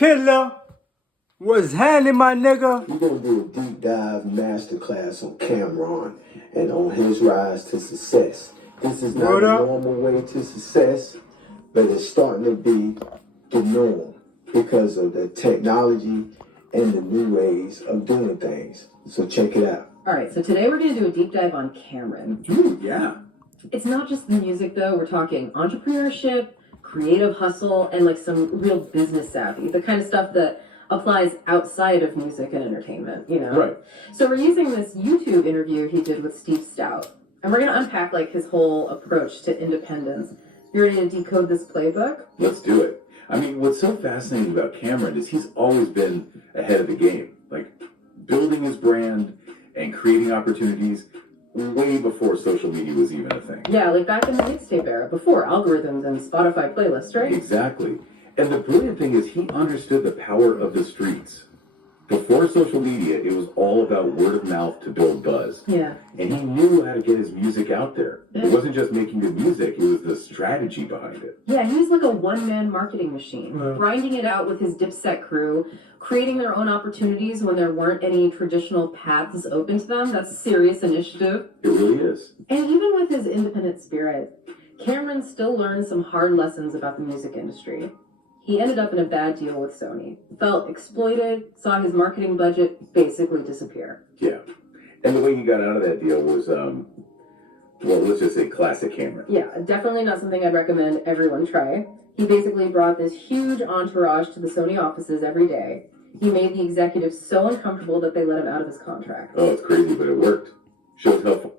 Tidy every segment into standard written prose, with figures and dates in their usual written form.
Killer, what's happening, my nigga? We're going to do a deep dive masterclass on Cameron and on his rise to success. This is not a normal way to success, but it's starting to be the norm because of the technology and the new ways of doing things. So check it out. All right, so today we're going to do a deep dive on Cameron. Ooh, yeah. It's not just the music, though. We're talking entrepreneurship, creative hustle, and like some real business savvy, the kind of stuff that applies outside of music and entertainment, you know? Right. So we're using this YouTube interview he did with Steve Stout, and we're going to unpack like his whole approach to independence. You ready to decode this playbook? Let's do it. I mean, what's so fascinating about Cameron is he's always been ahead of the game, like building his brand and creating opportunities way before social media was even a thing. Yeah, like back in the mixtape era, before algorithms and Spotify playlists, right? Exactly. And the brilliant thing is he understood the power of the streets. Before social media, it was all about word of mouth to build buzz. Yeah. And he knew how to get his music out there. Yeah. It wasn't just making good music, it was the strategy behind it. Yeah, he was like a one-man marketing machine, grinding it out with his Dipset crew, creating their own opportunities when there weren't any traditional paths open to them. That's serious initiative. It really is. And even with his independent spirit, Cameron still learned some hard lessons about the music industry. He ended up in a bad deal with Sony, felt exploited, saw his marketing budget basically disappear. Yeah. And the way he got out of that deal was, well, let's just say classic Cameron. Yeah, definitely not something I'd recommend everyone try. He basically brought this huge entourage to the Sony offices every day. He made the executives so uncomfortable that they let him out of his contract. Oh, it's crazy, but it worked. Shows how...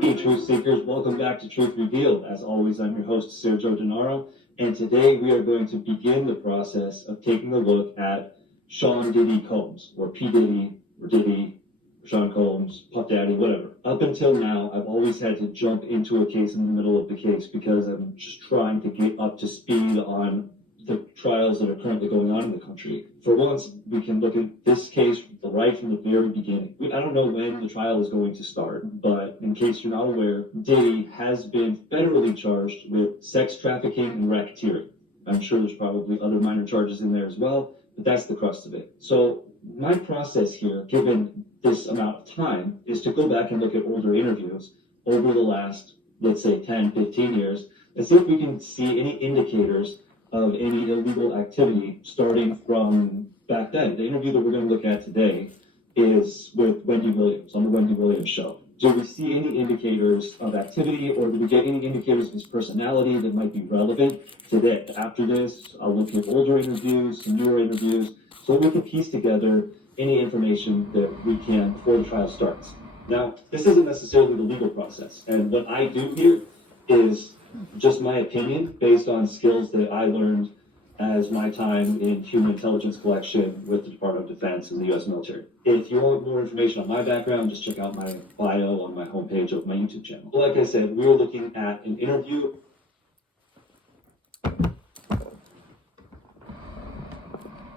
Hey Truth Seekers, welcome back to Truth Revealed. As always, I'm your host, Sergio Denaro, and today we are going to begin the process of taking a look at Sean Diddy Combs, or P. Diddy, or Diddy, or Sean Combs, Puff Daddy, whatever. Up until now, I've always had to jump into a case in the middle of the case because I'm just trying to get up to speed on the trials that are currently going on in the country. For once, we can look at this case right from the very beginning. I don't know when the trial is going to start, but in case you're not aware, Diddy has been federally charged with sex trafficking and racketeering. I'm sure there's probably other minor charges in there as well, but that's the crux of it. So my process here, given this amount of time, is to go back and look at older interviews over the last, let's say, 10, 15 years, and see if we can see any indicators of any illegal activity starting from back then. The interview that we're going to look at today is with Wendy Williams on the Wendy Williams Show. Do we see any indicators of activity, or do we get any indicators of his personality that might be relevant today? After this, I'll look at older interviews, some newer interviews, so we can piece together any information that we can before the trial starts. Now, this isn't necessarily the legal process, and what I do here is just my opinion based on skills that I learned as my time in human intelligence collection with the Department of Defense and the U.S. military. If you want more information on my background, just check out my bio on my homepage of my YouTube channel. Like I said, we were looking at an interview.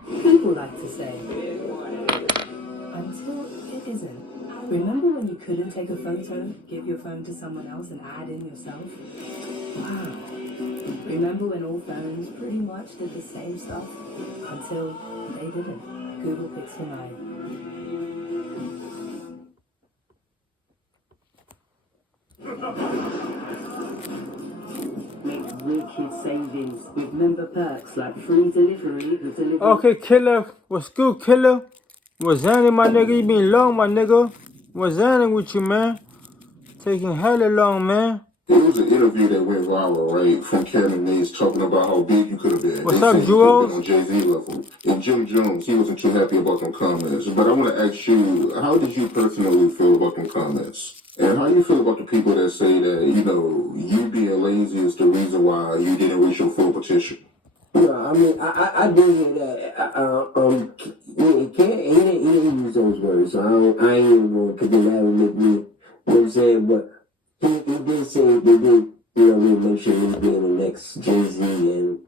People like to say, until it isn't. Remember when you couldn't take a photo, give your phone to someone else and add in yourself? Wow. Remember when all phones pretty much did the same stuff? Until they didn't. Google Pixel 9. Make wicked savings with member perks like free delivery with delivery. Okay, Killer. What's good, Killer? What's happening, my nigga? You been long, my nigga. What's happening with you, man? Taking hella long, man. It was an interview that went viral, right? From Cameron Mays talking about how big you could have been. What's They up, said you could have been Jules? on Jay-Z level. And Jim Jones, he wasn't too happy about them comments. But I want to ask you, how did you personally feel about them comments? And how you feel about the people that say that, you know, you being lazy is the reason why you didn't reach your full potential? No, I mean, I did hear that. He didn't use those words, so I ain't even going to, because then that would make me, you know what I'm saying? But he did say they did, you know, we mentioned him being the next Jay-Z, and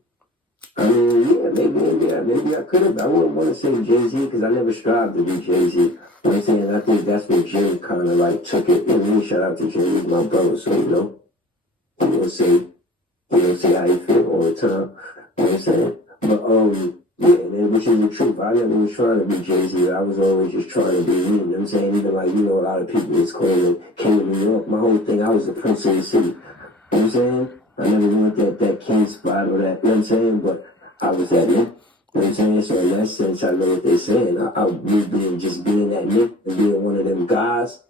I mean, yeah, maybe I could have. I wouldn't want to say Jay-Z because I never strived to be Jay-Z. You know what I'm saying? I think that's when Jim kind of like took it. You know, shout out to Jim, he's my brother, so you know, he gonna say how he feel all the time. You know what I'm saying? But yeah, man, which is the truth. I never was trying to be Jay-Z. I was always just trying to be me. You know what I'm saying? Even like, you know, a lot of people was claiming King of New York. My whole thing, I was the Prince of the City. You know what I'm saying? I never went that king spot or that, you know what I'm saying? But I was that Nick. You know what I'm saying? So in that sense, I know what they're saying. Me being that Nick and being one of them guys,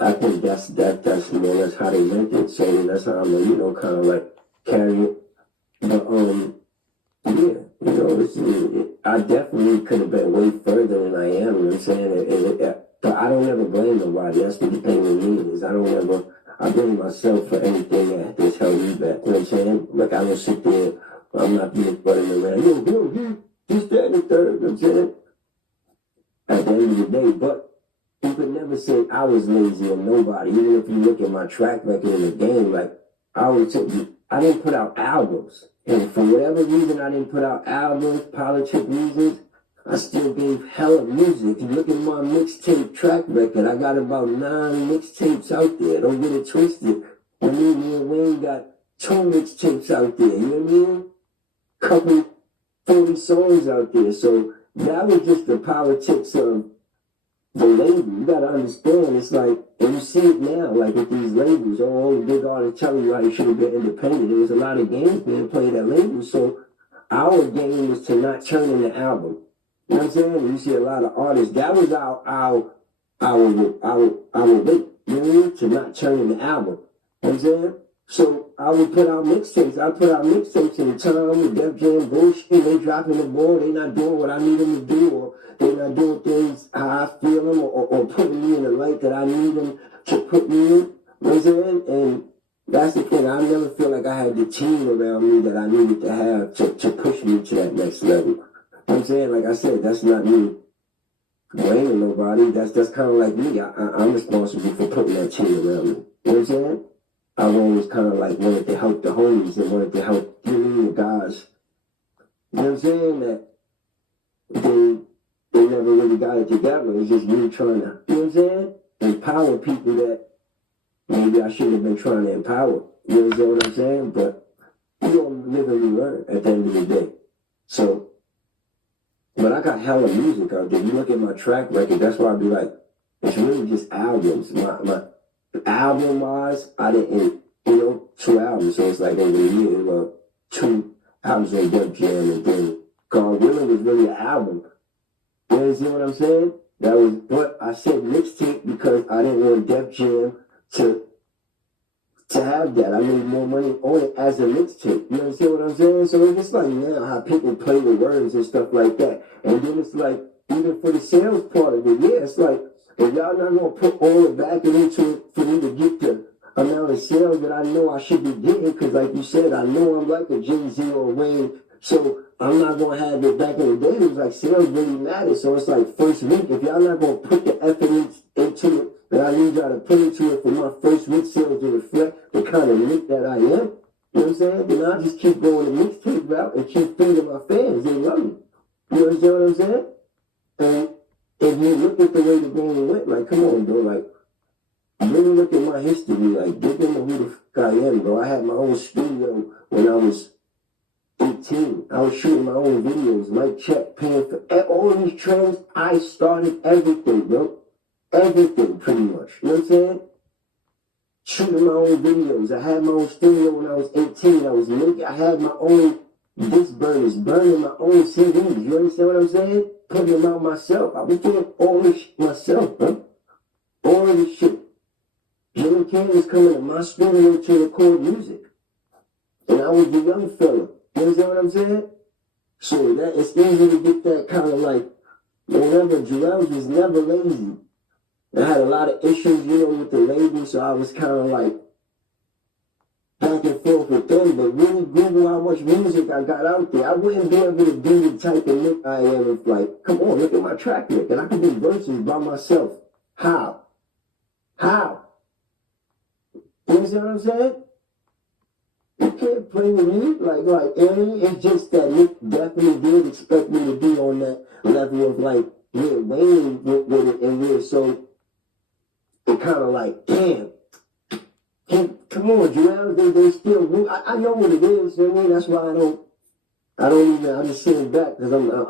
I think that's you know, that's how they meant it. So that's how I'm, you know, kind of like carry it. But yeah, you know, I definitely could have been way further than I am. You know what I'm saying? But I don't ever blame nobody. That's what the thing with me is. I blame myself for anything that's held me back. You know what I'm saying? Like, I don't sit there, I'm not being running around, yo, this, that, and the third. You know what I'm saying? At the end of the day, but you could never say I was lazy or nobody. Even if you look at my track record in the game, like, I didn't put out albums. And for whatever reason, I didn't put out albums, politic reasons, I still gave hella music. If you look at my mixtape track record, I got about 9 mixtapes out there. Don't get it twisted. I mean, me and Wayne got 2 mixtapes out there. You know what I mean? Couple 40 songs out there. So that was just the politics of the label. You gotta understand, it's like, and you see it now, like with these labels, all the big artists telling you how you should have been independent. There was a lot of games being played at labels, so our game was to not turn in the album. You know what I'm saying? And you see a lot of artists, that was our weight, you know what I mean? To not turn in the album. You know what I'm saying? So I would put out mixtapes. I put out mixtapes in the time with Def Jam bullshit. They dropping the ball. They not doing what I need them to do, or they not doing things how I feel them, or putting me in the light that I need them to put me in. You know what I'm saying? And that's the thing. I never feel like I had the team around me that I needed to have to push me to that next level. You know what I'm saying? Like I said, that's not me blaming nobody. That's kind of like me. I'm responsible for putting that team around me. You know what I'm saying? I always kind of like wanted to help the homies and wanted to help the guys. You know what I'm saying? That they never really got it together. It's just me trying to, you know what I'm saying? Empower people that maybe I shouldn't have been trying to empower. You know what I'm saying? But you don't live and you learn at the end of the day. So, but I got hella music out there. You look at my track record, that's why I be like, it's really just albums. My album wise, I didn't, 2 albums, so it's like over a year, 2 albums on Def Jam, and then God Willing was really an album. You understand what I'm saying? That was, but I said mixtape because I didn't want Def Jam to have that. I made more money on it as a mixtape. You understand what I'm saying? So it's just like now how people play the words and stuff like that. And then it's like, even for the sales part of it, yeah, it's like, if y'all not gonna put all the backing into it for me to get the amount of sales that I know I should be getting, because like you said, I know I'm like a Jay-Z or Wayne, so I'm not gonna have it. Back in the day, it was like sales really mattered. So it's like first week, if y'all not gonna put the effort into it that I need y'all to put into it for my first week sales to reflect the kind of Nick that I am, you know what I'm saying? Then I'll just keep going the mixtape route and keep feeding my fans. They love me. You understand what I'm saying? And if you look at the way the game went, like, come on, bro, like, really look at my history, like, dig into I am, bro. I had my own studio when I was 18. I was shooting my own videos, mic check, paying for all these trains. I started everything, bro. Everything, pretty much. You know what I'm saying? Shooting my own videos. I had my own studio when I was 18. I had my own disc burners, burning my own CDs. You understand what I'm saying? Putting them out myself. I was doing all this shit myself, bro. All of this shit. Jimmy King was coming to my studio to record music. And I was the young fella. You understand what I'm saying? So that it's easy to get that kind of like, whatever. JUELZ was never lazy. I had a lot of issues, you know, with the label, so I was kind of like back and forth with them. But really Google how much music I got out there. I wouldn't be able to do the type of look I am if like, come on, look at my track list. And I could do verses by myself. How? How? You understand what I'm saying? You can't play with me like it's just that Nick definitely did expect me to be on that level of like Lil Wayne with it, and we're so it kind of like, damn, come on, JUELZ, they still, I know what it is, you know what I mean? That's why I don't even, I'm just sitting back because I'm right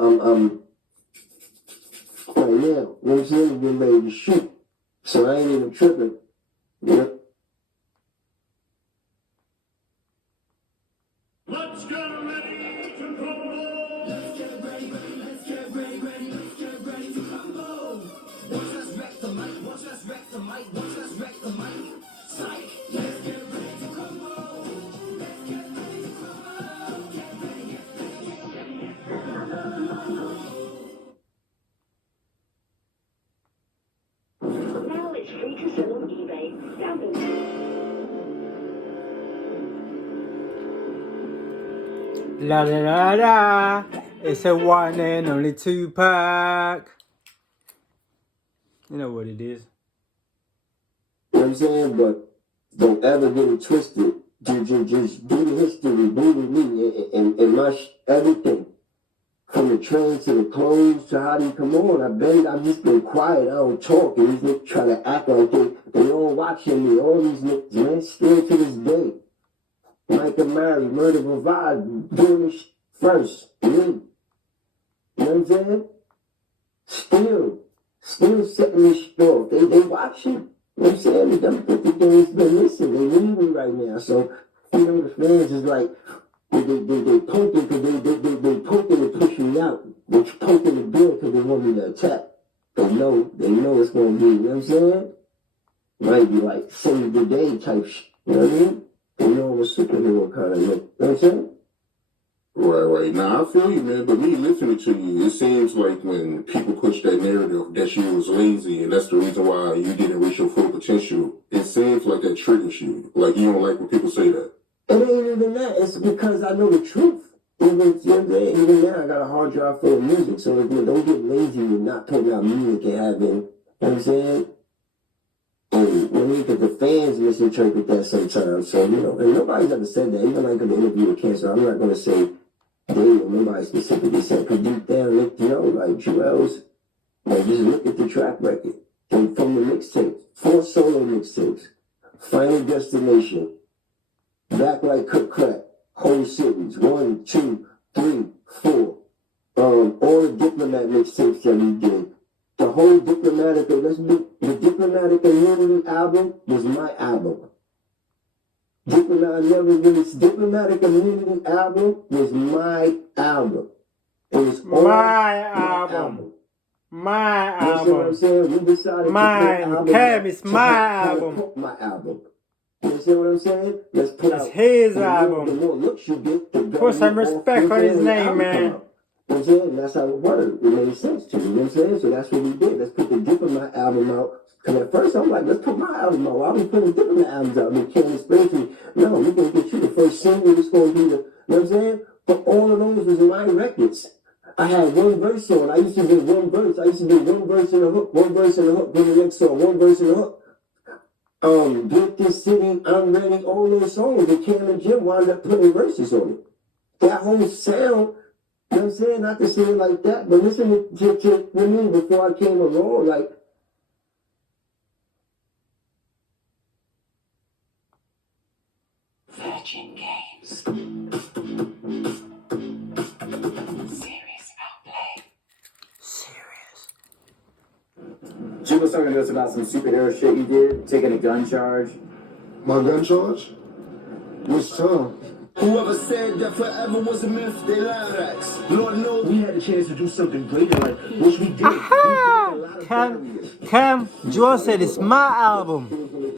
now, you know what I'm saying? I'm getting ready to shoot, so I ain't even tripping, you know? Let's get ready to rumble! Let's get ready, let's get ready to rumble! Watch us wreck the mic, watch us wreck the mic, watch us wreck the mic. Psych! Let's get ready to rumble! Let's get ready to rumble! Get ready. Now it's free to sell on eBay. Download. La la la la. It's a one and only 2-pack. You know what it is. You know what I'm saying? But don't ever get it twisted. Just do the history, do with me, and my everything. From the train to the clothes to how they come on. I've just been quiet. I don't talk. And these niggas try to act like they all watching me. All these niggas, man, still to this day. Micah Mary, Murder Provide, doing this first. Me. You know what I'm saying? Still setting this off. They watching. You know what I'm saying? They done put the games, but listen, they need me right now. So, you know, the fans is like, they poking because they poking to push me out. They poking the bill because they want me to attack. They know it's going to be, you know what I'm saying? Might be like save the day type shit. You know what I mean? They know I'm a superhero kind of look. You know what I'm saying? Right. Now, I feel you, man, but me listening to you, it seems like when people push that narrative that you was lazy and that's the reason why you didn't reach your full potential, it seems like that triggers you. Like, you don't like when people say that. It ain't even that. It's because I know the truth. Even now, I got a hard drive full of music, so don't get lazy with not putting out music and having, you know what I'm saying? And because the fans misinterpret that sometimes, so, you know, and nobody's ever said that. Even like in the interview with Cancer, I'm not going to say they or nobody specifically said, because deep down, like JUELZ, like, just look at the track record. And from the mixtape, 4 solo mixtapes, Final Destination, Back Like Cook Crack, Whole Cities, 1, 2, 3, 4, all the Diplomat mixtapes that we did. The whole the Diplomatic Immunity album was my album. Diplomatic Immunity album was my album. It was all My album. My You see what I'm album. saying? We decided Mine. Cam, it's my album. My album. You see what I'm saying? Let's put It's out his the album. more looks you get, the better Put some you respect all on his feel name, the man. album come out. You know what I'm saying? That's how it worked. It made sense to me. You know what I'm saying? So that's what we did. Let's put the Diplomat album out. Because at first I'm like, let's put my album out. Why we putting Diplomat albums out? They can't explain to me. No, we're going to get you the first single. It's going to be the, you know what I'm saying? But all of those was my records. I had one verse on. I used to do one verse. I used to do one verse in the hook, one verse in the hook, then the next song, one verse in the hook. Get This City, I'm Ready, all those songs that Cam and Jim wound up putting verses on it. That whole sound, you know what I'm saying? Not to say it like that, but listen to me before I came along, like, Legend Games. Serious outplay. Serious. Jim was talking to us about some superhero shit you did, taking a gun charge. My gun charge? Which time? Whoever said that forever was a myth, they lied racks. Lord knows we had a chance to do something great in life, which we did. Cam, Joel said it's my album.